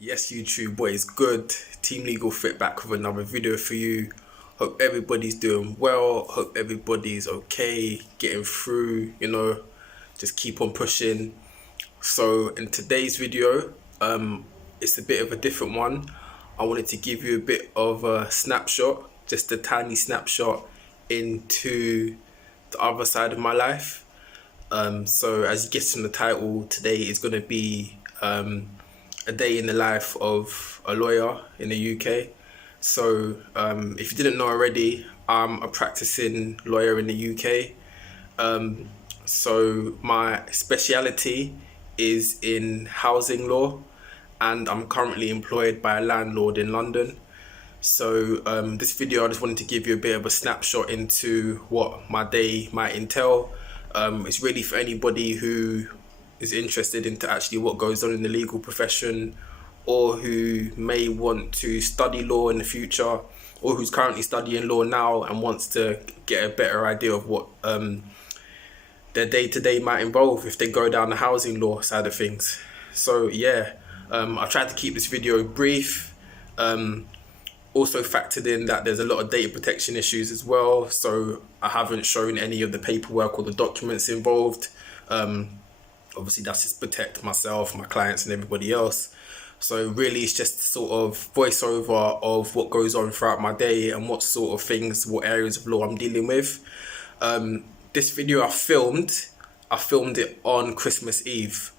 Yes, YouTube, what is good? Team Legal Fit back with another video for you. Hope everybody's doing well. Hope everybody's okay, getting through, just keep on pushing. So in today's video, it's a bit of a different one. I wanted to give you a bit of a snapshot, just a tiny snapshot into the other side of my life. So as you guessed from the title, today is going to be a day in the life of a lawyer in the UK. So if you didn't know already, I'm a practicing lawyer in the UK. So my speciality is in housing law, and I'm currently employed by a landlord in London. So this video, I just wanted to give you a bit of a snapshot into what my day might entail. It's really for anybody who is interested into actually what goes on in the legal profession, or who may want to study law in the future, or who's currently studying law now and wants to get a better idea of what their day-to-day might involve if they go down the housing law side of things. So yeah, I tried to keep this video brief. Also factored in that there's a lot of data protection issues as well, so I haven't shown any of the paperwork or the documents involved. Obviously that's just protect myself, my clients and everybody else. So really it's just sort of voiceover of what goes on throughout my day and what sort of things, what areas of law I'm dealing with. This video I filmed it on Christmas Eve.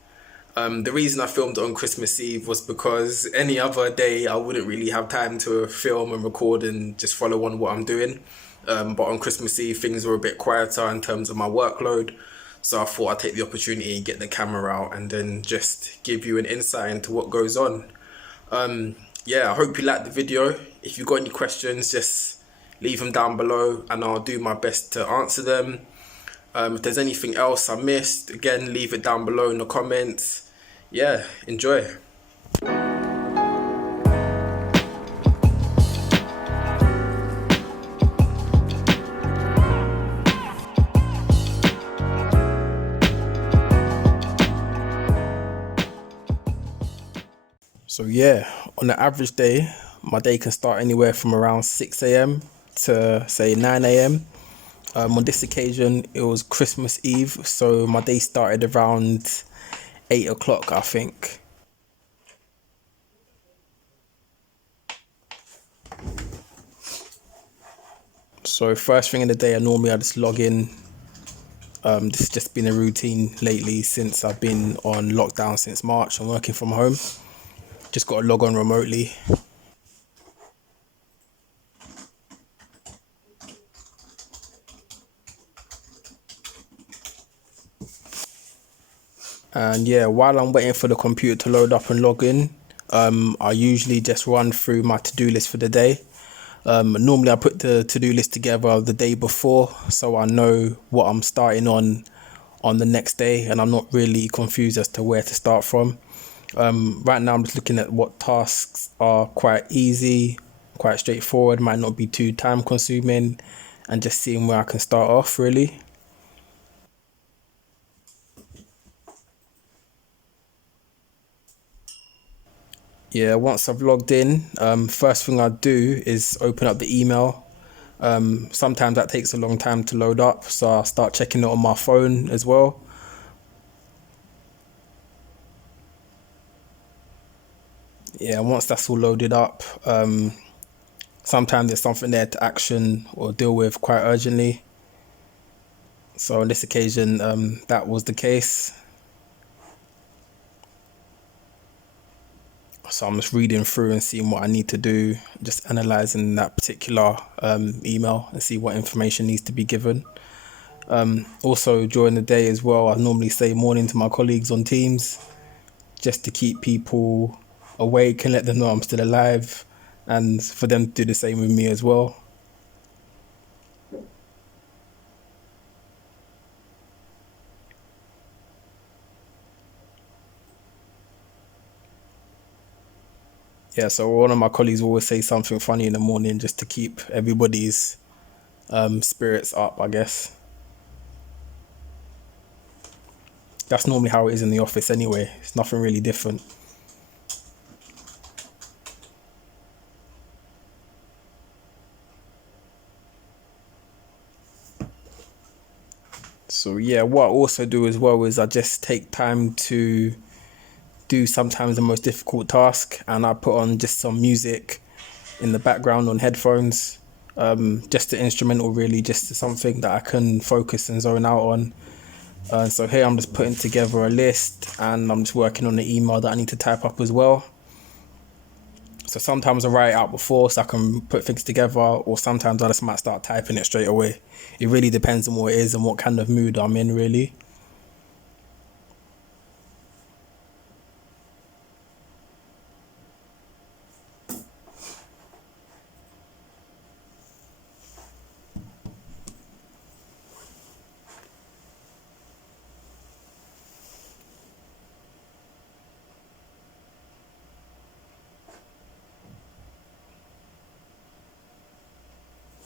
The reason I filmed it on Christmas Eve was because any other day I wouldn't really have time to film and record and just follow on what I'm doing. But on Christmas Eve things were a bit quieter in terms of my workload. So I thought I'd take the opportunity and get the camera out and then just give you an insight into what goes on. Yeah, I hope you liked the video. If you've got any questions, just leave them down below and I'll do my best to answer them. If there's anything else I missed, again, leave it down below in the comments. Yeah, enjoy. So yeah, on an average day, my day can start anywhere from around 6 a.m. to say 9 a.m. On this occasion, it was Christmas Eve, so my day started around 8 o'clock, I think. So first thing in the day, I just log in. This has just been a routine lately since I've been on lockdown since March. I'm working from home. Just got to log on remotely. And yeah, while I'm waiting for the computer to load up and log in, I usually just run through my to-do list for the day. Normally I put the to-do list together the day before, so I know what I'm starting on the next day, and I'm not really confused as to where to start from. Right now I'm just looking at what tasks are quite easy, quite straightforward, might not be too time consuming, and just seeing where I can start off really. Yeah, once I've logged in, first thing I do is open up the email. Sometimes that takes a long time to load up, so I'll start checking it on my phone as well. Yeah, once that's all loaded up, sometimes there's something there to action or deal with quite urgently. So on this occasion, that was the case. So I'm just reading through and seeing what I need to do, just analysing that particular email and see what information needs to be given. Also during the day as well, I normally say morning to my colleagues on Teams, just to keep people awake and let them know I'm still alive, and for them to do the same with me as well. Yeah, so one of my colleagues will always say something funny in the morning just to keep everybody's spirits up, I guess. That's normally how it is in the office anyway. It's nothing really different. So yeah, what I also do as well is I just take time to do sometimes the most difficult task, and I put on just some music in the background on headphones, just the instrumental really, just something that I can focus and zone out on. So here I'm just putting together a list, and I'm just working on the email that I need to type up as well. So sometimes I write it out before so I can put things together, or sometimes I just might start typing it straight away. It really depends on what it is and what kind of mood I'm in really.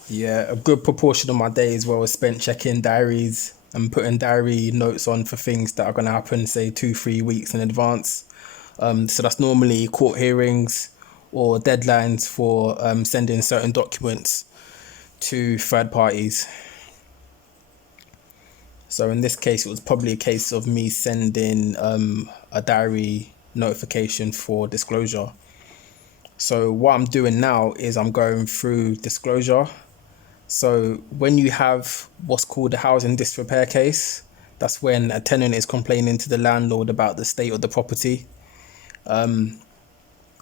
Yeah, a good proportion of my day as well is spent checking diaries and putting diary notes on for things that are going to happen, say 2-3 weeks in advance. So that's normally court hearings or deadlines for sending certain documents to third parties. So in this case, it was probably a case of me sending a diary notification for disclosure. So what I'm doing now is I'm going through disclosure. So when you have what's called a housing disrepair case, that's when a tenant is complaining to the landlord about the state of the property. What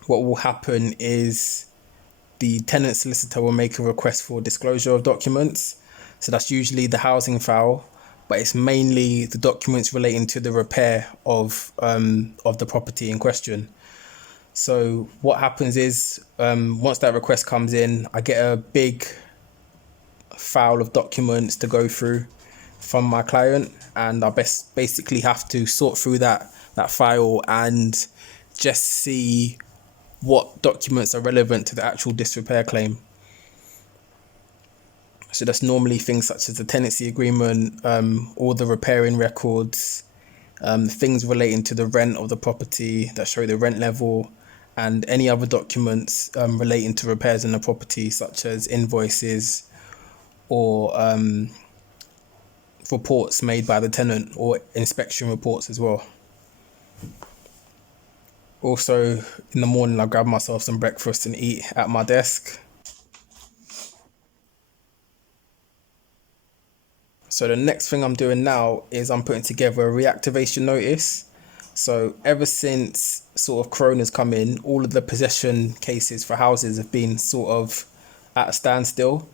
will happen is the tenant solicitor will make a request for disclosure of documents. So that's usually the housing file, but it's mainly the documents relating to the repair of the property in question. So what happens is once that request comes in, I get a big file of documents to go through from my client, and I basically have to sort through that file and just see what documents are relevant to the actual disrepair claim. So that's normally things such as the tenancy agreement, all the repairing records, things relating to the rent of the property that show the rent level, and any other documents relating to repairs in the property, such as invoices or reports made by the tenant or inspection reports as well. Also, in the morning, I grab myself some breakfast and eat at my desk. So the next thing I'm doing now is I'm putting together a reactivation notice. So ever since sort of Corona's come in, all of the possession cases for houses have been sort of at a standstill.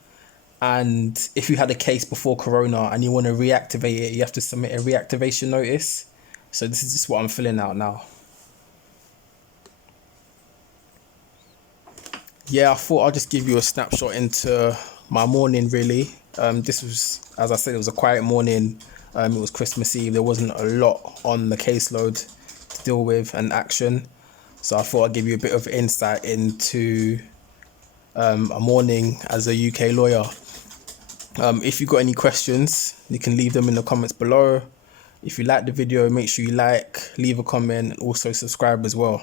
And if you had a case before Corona and you want to reactivate it, you have to submit a reactivation notice. So this is just what I'm filling out now. Yeah, I thought I'd just give you a snapshot into my morning really. This was, as I said, it was a quiet morning. It was Christmas Eve. There wasn't a lot on the caseload to deal with and action. So I thought I'd give you a bit of insight into a morning as a UK lawyer. If you've got any questions, you can leave them in the comments below. If you like the video, make sure you like, leave a comment, and also subscribe as well.